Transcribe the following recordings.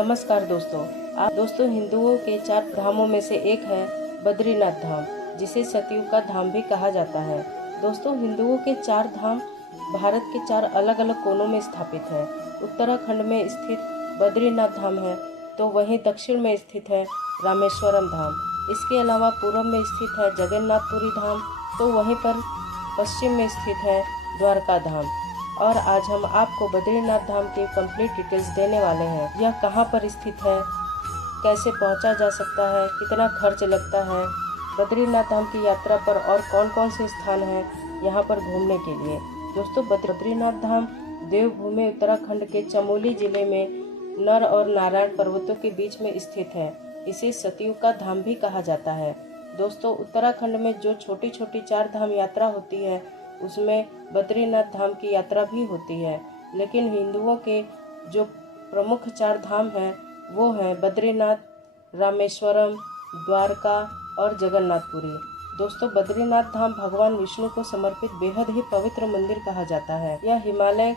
नमस्कार दोस्तों। हिंदुओं के 4 धामों में से एक है बद्रीनाथ धाम, जिसे सतयुग का धाम भी कहा जाता है। दोस्तों, हिंदुओं के 4 धाम भारत के 4 अलग अलग कोनों में स्थापित है। उत्तराखंड में स्थित बद्रीनाथ धाम है, तो वहीं दक्षिण में स्थित है रामेश्वरम धाम। इसके अलावा पूर्व में स्थित है जगन्नाथपुरी धाम, तो वहीं पर पश्चिम में स्थित है द्वारका धाम। और आज हम आपको बद्रीनाथ धाम के कंप्लीट डिटेल्स देने वाले हैं। यह कहाँ पर स्थित है, कैसे पहुँचा जा सकता है, कितना खर्च लगता है, बद्रीनाथ धाम की यात्रा पर और कौन कौन से स्थान हैं यहाँ पर घूमने के लिए। दोस्तों, बद्रीनाथ धाम देवभूमि उत्तराखंड के चमोली जिले में नर और नारायण पर्वतों के बीच में स्थित है। इसे सतयुग का धाम भी कहा जाता है। दोस्तों, उत्तराखंड में जो छोटी छोटी 4 धाम यात्रा होती है, उसमें बद्रीनाथ धाम की यात्रा भी होती है। लेकिन हिंदुओं के जो प्रमुख 4 धाम हैं वो हैं बद्रीनाथ, रामेश्वरम, द्वारका और जगन्नाथपुरी। दोस्तों, बद्रीनाथ धाम भगवान विष्णु को समर्पित बेहद ही पवित्र मंदिर कहा जाता है। यह हिमालय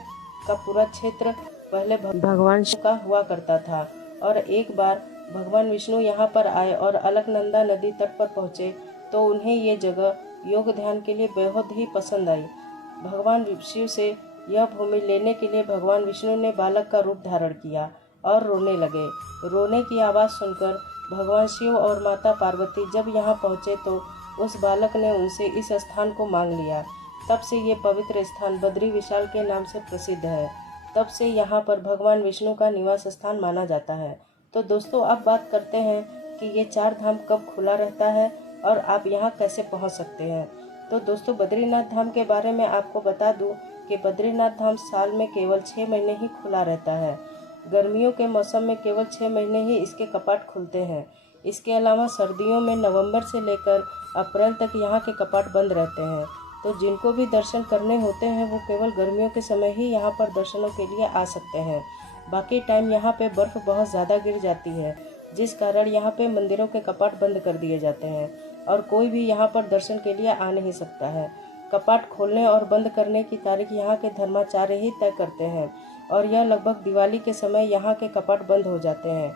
का पूरा क्षेत्र पहले भगवान शिव का हुआ करता था, और एक बार भगवान विष्णु यहाँ पर आए और अलकनंदा नदी तट पर पहुँचे तो उन्हें ये जगह योग ध्यान के लिए बेहद ही पसंद आई। भगवान शिव से यह भूमि लेने के लिए भगवान विष्णु ने बालक का रूप धारण किया और रोने लगे। रोने की आवाज़ सुनकर भगवान शिव और माता पार्वती जब यहाँ पहुँचे तो उस बालक ने उनसे इस स्थान को मांग लिया। तब से ये पवित्र स्थान बद्री विशाल के नाम से प्रसिद्ध है। तब से यहाँ पर भगवान विष्णु का निवास स्थान माना जाता है। तो दोस्तों, अब बात करते हैं कि ये 4 धाम कब खुला रहता है और आप यहाँ कैसे पहुँच सकते हैं। तो दोस्तों, बद्रीनाथ धाम के बारे में आपको बता दूं कि बद्रीनाथ धाम साल में केवल 6 महीने ही खुला रहता है। गर्मियों के मौसम में केवल 6 महीने ही इसके कपाट खुलते हैं। इसके अलावा सर्दियों में नवंबर से लेकर अप्रैल तक यहाँ के कपाट बंद रहते हैं। तो जिनको भी दर्शन करने होते हैं वो केवल गर्मियों के समय ही यहाँ पर दर्शनों के लिए आ सकते हैं। बाकी टाइम यहाँ पे बर्फ़ बहुत ज़्यादा गिर जाती है, जिस कारण यहाँ पे मंदिरों के कपाट बंद कर दिए जाते हैं और कोई भी यहाँ पर दर्शन के लिए आ नहीं सकता है। कपाट खोलने और बंद करने की तारीख यहाँ के धर्माचार्य ही तय करते हैं, और यह लगभग दिवाली के समय यहाँ के कपाट बंद हो जाते हैं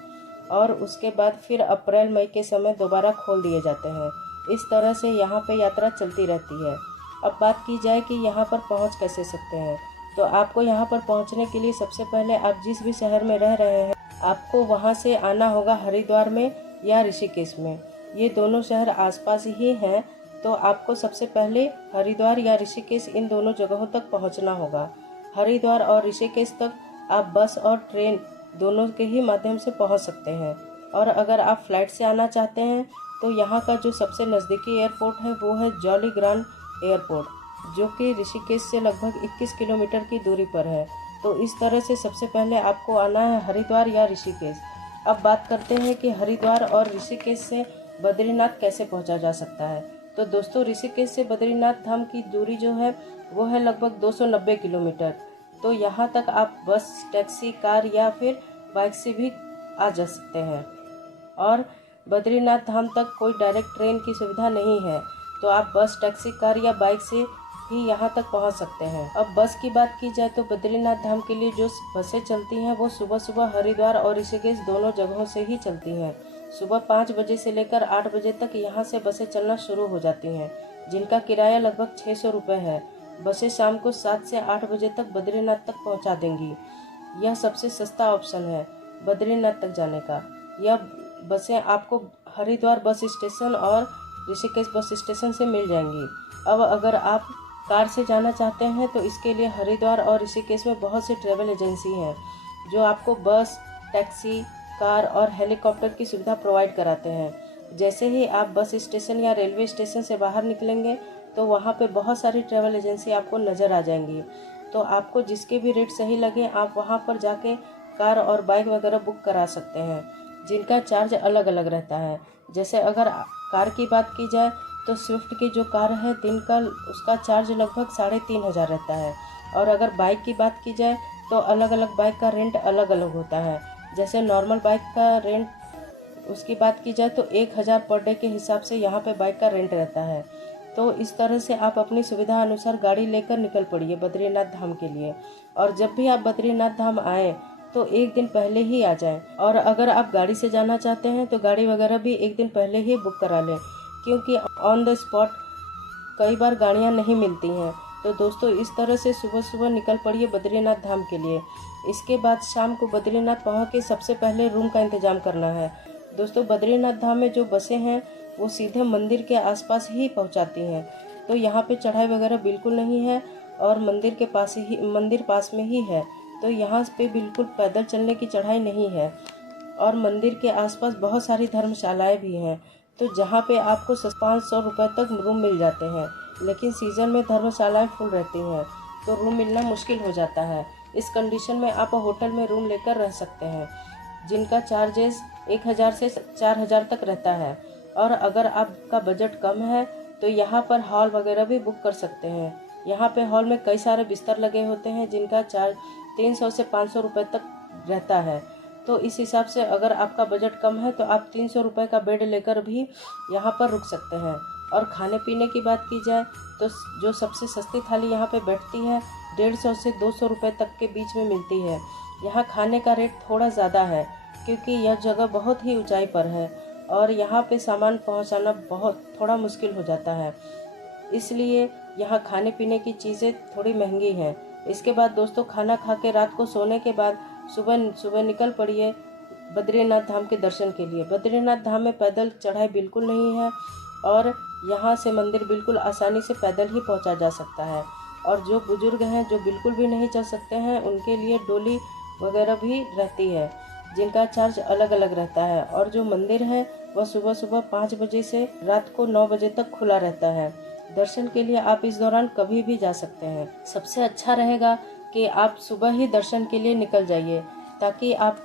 और उसके बाद फिर अप्रैल मई के समय दोबारा खोल दिए जाते हैं। इस तरह से यहाँ पे यात्रा चलती रहती है। अब बात की जाए कि यहाँ पर पहुँच कैसे सकते हैं, तो आपको यहाँ पर पहुँचने के लिए सबसे पहले आप जिस भी शहर में रह रहे हैं, आपको वहाँ से आना होगा हरिद्वार में या ऋषिकेश में। ये दोनों शहर आसपास ही हैं, तो आपको सबसे पहले हरिद्वार या ऋषिकेश इन दोनों जगहों तक पहुंचना होगा। हरिद्वार और ऋषिकेश तक आप बस और ट्रेन दोनों के ही माध्यम से पहुंच सकते हैं। और अगर आप फ्लाइट से आना चाहते हैं तो यहाँ का जो सबसे नज़दीकी एयरपोर्ट है वो है जॉली ग्रांट एयरपोर्ट, जो कि ऋषिकेश से लगभग 21 किलोमीटर की दूरी पर है। तो इस तरह से सबसे पहले आपको आना है हरिद्वार या ऋषिकेश। अब बात करते हैं कि हरिद्वार और ऋषिकेश से बद्रीनाथ कैसे पहुंचा जा सकता है। तो दोस्तों, ऋषिकेश से बद्रीनाथ धाम की दूरी जो है वो है लगभग 290 किलोमीटर। तो यहाँ तक आप बस, टैक्सी, कार या फिर बाइक से भी आ जा सकते हैं। और बद्रीनाथ धाम तक कोई डायरेक्ट ट्रेन की सुविधा नहीं है, तो आप बस, टैक्सी, कार या बाइक से ही यहाँ तक पहुँच सकते हैं। अब बस की बात की जाए तो बद्रीनाथ धाम के लिए जो बसें चलती हैं वो सुबह सुबह हरिद्वार और ऋषिकेश दोनों जगहों से ही चलती हैं। सुबह 5 बजे से लेकर 8 बजे तक यहाँ से बसें चलना शुरू हो जाती हैं, जिनका किराया लगभग 600 रुपये है। बसें शाम को 7 से 8 बजे तक बद्रीनाथ तक पहुँचा देंगी। यह सबसे सस्ता ऑप्शन है बद्रीनाथ तक जाने का। यह बसें आपको हरिद्वार बस स्टेशन और ऋषिकेश बस स्टेशन से मिल जाएंगी। अब अगर आप कार से जाना चाहते हैं तो इसके लिए हरिद्वार और ऋषिकेश में बहुत सी ट्रैवल एजेंसी हैं जो आपको बस, टैक्सी, कार और हेलीकॉप्टर की सुविधा प्रोवाइड कराते हैं। जैसे ही आप बस स्टेशन या रेलवे स्टेशन से बाहर निकलेंगे तो वहाँ पे बहुत सारी ट्रैवल एजेंसी आपको नज़र आ जाएंगी। तो आपको जिसके भी रेट सही लगे आप वहाँ पर जाके कार और बाइक वगैरह बुक करा सकते हैं, जिनका चार्ज अलग अलग रहता है। जैसे अगर कार की बात की जाए तो स्विफ्ट की जो कार है दिन का उसका चार्ज लगभग 3500 रहता है। और अगर बाइक की बात की जाए तो अलग अलग बाइक का रेंट अलग अलग होता है। जैसे नॉर्मल बाइक का रेंट उसकी बात की जाए तो 1000 पर डे के हिसाब से यहाँ पे बाइक का रेंट रहता है। तो इस तरह से आप अपनी सुविधा अनुसार गाड़ी लेकर निकल पड़िए बद्रीनाथ धाम के लिए। और जब भी आप बद्रीनाथ धाम आएँ तो एक दिन पहले ही आ जाएं। और अगर आप गाड़ी से जाना चाहते हैं तो गाड़ी वगैरह भी एक दिन पहले ही बुक करा लें, क्योंकि ऑन द स्पॉट कई बार गाड़ियां नहीं मिलती हैं। तो दोस्तों इस तरह से सुबह सुबह निकल पड़िए बद्रीनाथ धाम के लिए। इसके बाद शाम को बद्रीनाथ पहुँच के सबसे पहले रूम का इंतज़ाम करना है। दोस्तों बद्रीनाथ धाम में जो बसें हैं वो सीधे मंदिर के आसपास ही पहुंचाती हैं, तो यहाँ पे चढ़ाई वगैरह बिल्कुल नहीं है और मंदिर पास में ही है, तो यहाँ पे बिल्कुल पैदल चलने की चढ़ाई नहीं है। और मंदिर के आसपास बहुत सारी धर्मशालाएं भी हैं, तो जहाँ पे आपको 500 रुपये तक रूम मिल जाते हैं। लेकिन सीज़न में धर्मशालाएं फुल रहती हैं, तो रूम मिलना मुश्किल हो जाता है। इस कंडीशन में आप होटल में रूम लेकर रह सकते हैं, जिनका चार्जेस 1000 से 4000 तक रहता है। और अगर आपका बजट कम है तो यहाँ पर हॉल वगैरह भी बुक कर सकते हैं। यहाँ पे हॉल में कई सारे बिस्तर लगे होते हैं, जिनका चार्ज 300 से 500 रुपये तक रहता है। तो इस हिसाब से अगर आपका बजट कम है तो आप 300 रुपये का बेड लेकर भी यहाँ पर रुक सकते हैं। और खाने पीने की बात की जाए तो जो सबसे सस्ती थाली यहाँ पे बैठती है 150 से 200 रुपये तक के बीच में मिलती है। यहाँ खाने का रेट थोड़ा ज़्यादा है, क्योंकि यह जगह बहुत ही ऊंचाई पर है और यहाँ पे सामान पहुँचाना थोड़ा मुश्किल हो जाता है, इसलिए यहाँ खाने पीने की चीज़ें थोड़ी महंगी हैं। इसके बाद दोस्तों खाना खा के रात को सोने के बाद सुबह निकल पड़िए बद्रीनाथ धाम के दर्शन के लिए। बद्रीनाथ धाम में पैदल चढ़ाई बिल्कुल नहीं है और यहाँ से मंदिर बिल्कुल आसानी से पैदल ही पहुँचा जा सकता है। और जो बुजुर्ग हैं जो बिल्कुल भी नहीं चल सकते हैं उनके लिए डोली वगैरह भी रहती है, जिनका चार्ज अलग अलग रहता है। और जो मंदिर है वह सुबह 5 बजे से रात को 9 बजे तक खुला रहता है। दर्शन के लिए आप इस दौरान कभी भी जा सकते हैं। सबसे अच्छा रहेगा कि आप सुबह ही दर्शन के लिए निकल जाइए, ताकि आप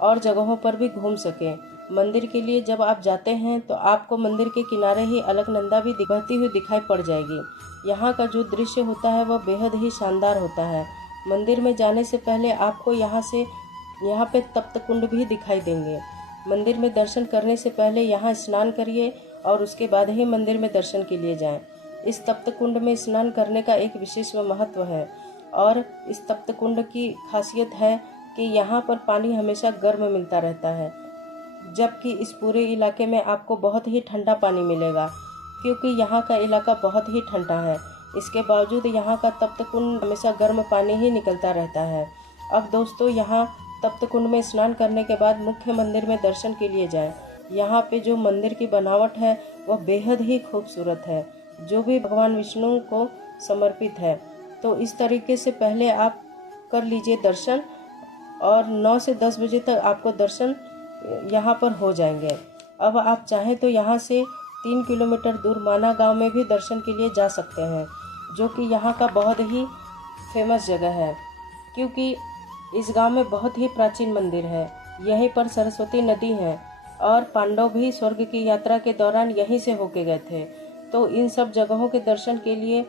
और जगहों पर भी घूम सकें। मंदिर के लिए जब आप जाते हैं तो आपको मंदिर के किनारे ही अलकनंदा भी बहती हुई दिखाई पड़ जाएगी। यहाँ का जो दृश्य होता है वह बेहद ही शानदार होता है। मंदिर में जाने से पहले आपको यहाँ पे तप्त कुंड भी दिखाई देंगे। मंदिर में दर्शन करने से पहले यहाँ स्नान करिए और उसके बाद ही मंदिर में दर्शन के लिए जाएं। इस तप्त कुंड में स्नान करने का एक विशेष महत्व है और इस तप्त कुंड की खासियत है कि यहाँ पर पानी हमेशा गर्म मिलता रहता है, जबकि इस पूरे इलाके में आपको बहुत ही ठंडा पानी मिलेगा, क्योंकि यहाँ का इलाका बहुत ही ठंडा है। इसके बावजूद यहाँ का तप्त कुंड हमेशा गर्म पानी ही निकलता रहता है। अब दोस्तों यहाँ तप्त कुंड में स्नान करने के बाद मुख्य मंदिर में दर्शन के लिए जाएं। यहाँ पे जो मंदिर की बनावट है वह बेहद ही खूबसूरत है, जो भी भगवान विष्णु को समर्पित है। तो इस तरीके से पहले आप कर लीजिए दर्शन और 9 से 10 बजे तक आपको दर्शन यहाँ पर हो जाएंगे। अब आप चाहें तो यहाँ से 3 किलोमीटर दूर माना गांव में भी दर्शन के लिए जा सकते हैं, जो कि यहाँ का बहुत ही फेमस जगह है, क्योंकि इस गांव में बहुत ही प्राचीन मंदिर है। यहीं पर सरस्वती नदी है और पांडव भी स्वर्ग की यात्रा के दौरान यहीं से होके गए थे। तो इन सब जगहों के दर्शन के लिए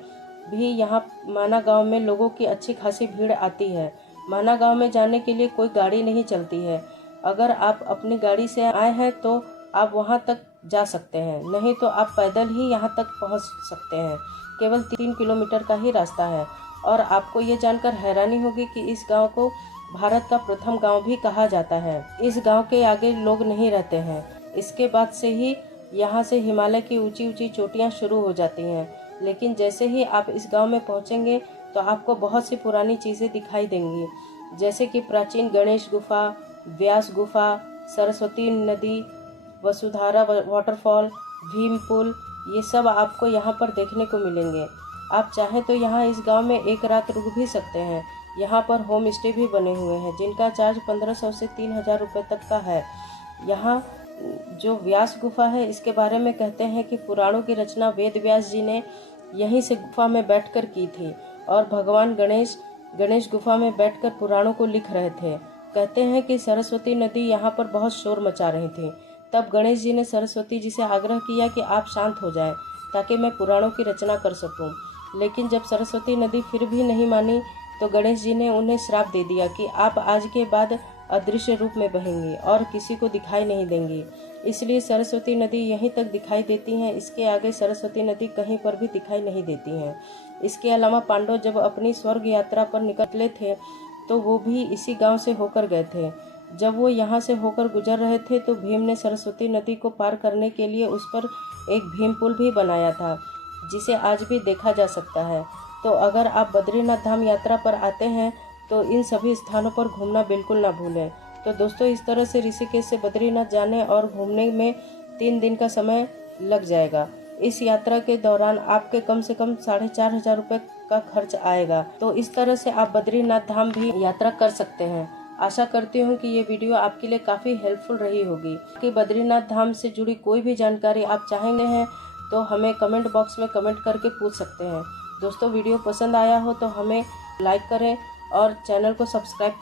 भी यहाँ माना गांव में लोगों की अच्छी खासी भीड़ आती है। माना गांव में जाने के लिए कोई गाड़ी नहीं चलती है। अगर आप अपनी गाड़ी से आए हैं तो आप वहाँ तक जा सकते हैं, नहीं तो आप पैदल ही यहाँ तक पहुँच सकते हैं। केवल 3 किलोमीटर का ही रास्ता है। और आपको ये जानकर हैरानी होगी कि इस गांव को भारत का प्रथम गांव भी कहा जाता है। इस गांव के आगे लोग नहीं रहते हैं। इसके बाद से ही यहाँ से हिमालय की ऊंची ऊंची चोटियाँ शुरू हो जाती हैं। लेकिन जैसे ही आप इस गांव में पहुँचेंगे तो आपको बहुत सी पुरानी चीज़ें दिखाई देंगी, जैसे कि प्राचीन गणेश गुफा, व्यास गुफा, सरस्वती नदी, वसुधारा वाटरफॉल, भीम पुल, ये सब आपको यहाँ पर देखने को मिलेंगे। आप चाहें तो यहाँ इस गांव में एक रात रुक भी सकते हैं। यहाँ पर होम स्टे भी बने हुए हैं, जिनका चार्ज 1500 से 3000 रुपये तक का है। यहाँ जो व्यास गुफा है इसके बारे में कहते हैं कि पुराणों की रचना वेद व्यास जी ने यहीं से गुफा में बैठकर की थी और भगवान गणेश गुफा में बैठकर पुराणों को लिख रहे थे। कहते हैं कि सरस्वती नदी यहाँ पर बहुत शोर मचा रही थी। तब गणेश जी ने सरस्वती जी से आग्रह किया कि आप शांत हो जाएं, ताकि मैं पुराणों की रचना कर सकूं। लेकिन जब सरस्वती नदी फिर भी नहीं मानी तो गणेश जी ने उन्हें श्राप दे दिया कि आप आज के बाद अदृश्य रूप में बहेंगी और किसी को दिखाई नहीं देंगी। इसलिए सरस्वती नदी यहीं तक दिखाई देती हैं, इसके आगे सरस्वती नदी कहीं पर भी दिखाई नहीं देती हैं। इसके अलावा पांडव जब अपनी स्वर्ग यात्रा पर निकले थे तो वो भी इसी गांव से होकर गए थे। जब वो यहाँ से होकर गुजर रहे थे तो भीम ने सरस्वती नदी को पार करने के लिए उस पर एक भीम पुल भी बनाया था, जिसे आज भी देखा जा सकता है। तो अगर आप बद्रीनाथ धाम यात्रा पर आते हैं तो इन सभी स्थानों पर घूमना बिल्कुल ना भूलें। तो दोस्तों, इस तरह से ऋषिकेश से बद्रीनाथ जाने और घूमने में 3 दिन का समय लग जाएगा। इस यात्रा के दौरान आपके कम से कम 4,500 रुपये का खर्च आएगा। तो इस तरह से आप बद्रीनाथ धाम भी यात्रा कर सकते हैं। आशा करती हूँ कि ये वीडियो आपके लिए काफ़ी हेल्पफुल रही होगी। कि बद्रीनाथ धाम से जुड़ी कोई भी जानकारी आप चाहेंगे हैं तो हमें कमेंट बॉक्स में कमेंट करके पूछ सकते हैं। दोस्तों, वीडियो पसंद आया हो तो हमें लाइक करें और चैनल को सब्सक्राइब